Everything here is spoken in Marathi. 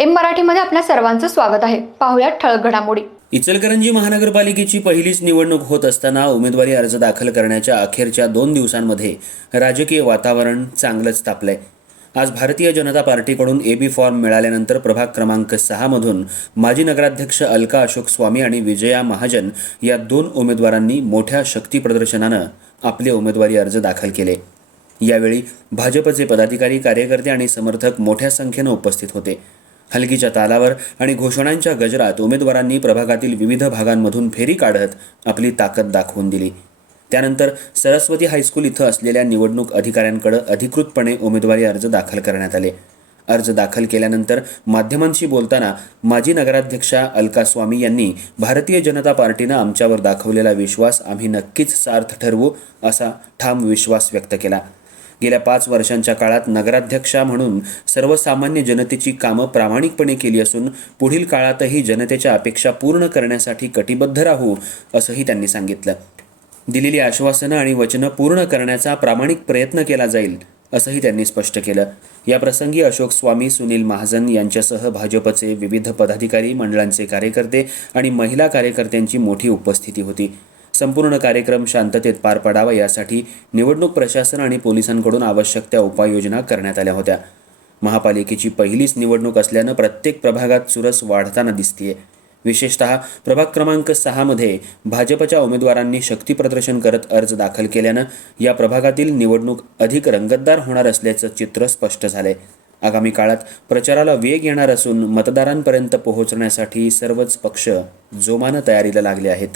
एम मराठीमध्ये आपल्या सर्वांचं स्वागत आहे. पाहुयात ठळक घडामोडी. इचलकरंजी महानगरपालिकेची पहिलीच निवडणूक होत असताना उमेदवारी अर्ज दाखल करण्याच्या अखेरच्या दोन दिवसांमध्ये राजकीय वातावरण चांगलंच तापलंय. आज Bharatiya Janata पार्टीकडून A B form मिळाल्यानंतर प्रभाग क्रमांक सहामधून माजी नगराध्यक्ष अलका अशोक स्वामी आणि विजया महाजन या दोन उमेदवारांनी मोठ्या शक्तीप्रदर्शनानं आपले उमेदवारी अर्ज दाखल केले. यावेळी भाजपचे पदाधिकारी कार्यकर्ते आणि समर्थक मोठ्या संख्येनं उपस्थित होते. हलकीच्या तालावर आणि घोषणांच्या गजरात उमेदवारांनी प्रभागातील विविध भागांमधून फेरी काढत आपली ताकद दाखवून दिली. त्यानंतर सरस्वती हायस्कूल इथं असलेल्या निवडणूक अधिकाऱ्यांकडे अधिकृतपणे उमेदवारी अर्ज दाखल करण्यात आले. अर्ज दाखल केल्यानंतर माध्यमांशी बोलताना माजी नगराध्यक्षा अलका स्वामी यांनी भारतीय जनता पार्टीनं आमच्यावर दाखवलेला विश्वास आम्ही नक्कीच सार्थ ठरवू असा ठाम विश्वास व्यक्त केला. गेल्या पाच वर्षांच्या काळात नगराध्यक्षा म्हणून सर्वसामान्य जनतेची कामं प्रामाणिकपणे केली असून पुढील काळातही जनतेच्या अपेक्षा पूर्ण करण्यासाठी कटिबद्ध राहू असंही त्यांनी सांगितलं. दिलेली आश्वासनं आणि वचनं पूर्ण करण्याचा प्रामाणिक प्रयत्न केला जाईल असंही त्यांनी स्पष्ट केलं. या प्रसंगी अशोक स्वामी सुनील महाजन यांच्यासह भाजपचे विविध पदाधिकारी मंडळांचे कार्यकर्ते आणि महिला कार्यकर्त्यांची मोठी उपस्थिती होती. संपूर्ण कार्यक्रम शांततेत पार पडावा यासाठी निवडणूक प्रशासन आणि पोलिसांकडून आवश्यक त्या उपाययोजना करण्यात आल्या होत्या. महापालिकेची पहिलीच निवडणूक असल्यानं प्रत्येक प्रभागात चुरस वाढताना दिसतीये. विशेषतः प्रभाग क्रमांक सहामध्ये भाजपच्या उमेदवारांनी शक्तीप्रदर्शन करत अर्ज दाखल केल्यानं या प्रभागातील निवडणूक अधिक रंगतदार होणार असल्याचं चित्र स्पष्ट झालंय. आगामी काळात प्रचाराला वेग येणार असून मतदारांपर्यंत पोहोचण्यासाठी सर्वच पक्ष जोमानं तयारीला लागले आहेत.